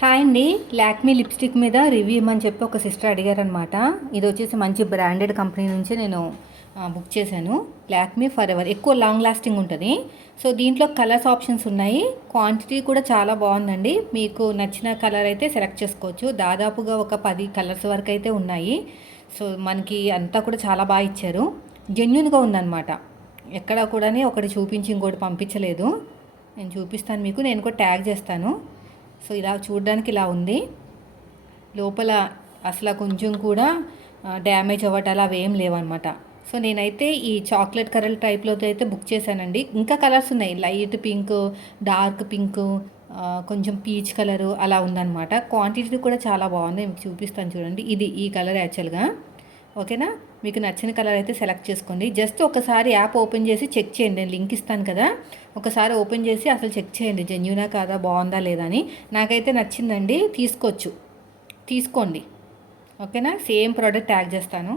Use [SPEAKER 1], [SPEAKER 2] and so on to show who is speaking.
[SPEAKER 1] Hi అండి Lakme lipstick మీద review ఇవ్వమని చెప్పి ఒక సిస్టర్ అడిగారనమాట ఇది వచ్చేసి మంచి బ్రాండెడ్ కంపెనీ నుంచి నేను బుక్ చేశాను. లాక్మీ ఫర్ ఎవర్ ఎక్కువ లాంగ్ లాస్టింగ్ ఉంటుంది. సో దీంట్లో కలర్స్ ఆప్షన్స్ ఉన్నాయి. క్వాంటిటీ కూడా చాలా బాగుందండి. మీకు నచ్చిన కలర్ అయితే సెలెక్ట్ చేసుకోవచ్చు. దాదాపుగా ఒక పది కలర్స్ వరకు అయితే ఉన్నాయి. సో మనకి అంతా కూడా చాలా బాగా ఇచ్చారు. జెన్యున్గా ఉందన్నమాట. ఎక్కడ కూడా ఒకటి చూపించి ఇంకోటి పంపించలేదు. నేను చూపిస్తాను మీకు నేను కూడా ట్యాగ్ చేస్తాను. సో ఇలా చూడడానికి ఇలా ఉంది. లోపల అసలు కొంచెం కూడా డ్యామేజ్ అవ్వటాలు అవి ఏం లేవన్నమాట. సో నేనైతే ఈ చాక్లెట్ కలర్ టైప్లో అయితే బుక్ చేశానండి. ఇంకా కలర్స్ ఉన్నాయి. లైట్ పింక్ డార్క్ పింక్ కొంచెం పీచ్ కలరు అలా ఉందన్నమాట. క్వాంటిటీ కూడా చాలా బాగుంది. మీకు చూపిస్తాను చూడండి. ఇది ఈ కలర్ యాక్చువల్గా. ఓకేనా? మీకు నచ్చిన కలర్ అయితే సెలెక్ట్ చేసుకోండి. జస్ట్ ఒకసారి యాప్ ఓపెన్ చేసి చెక్ చేయండి. నేను లింక్ ఇస్తాను కదా. ఒకసారి ఓపెన్ చేసి అసలు చెక్ చేయండి. జెన్యునా కాదా? బాగుందా లేదా అని. నాకైతే నచ్చిందండి. తీసుకోవచ్చు. తీసుకోండి. ఓకేనా? సేమ్ ప్రోడక్ట్ ట్యాగ్ చేస్తాను.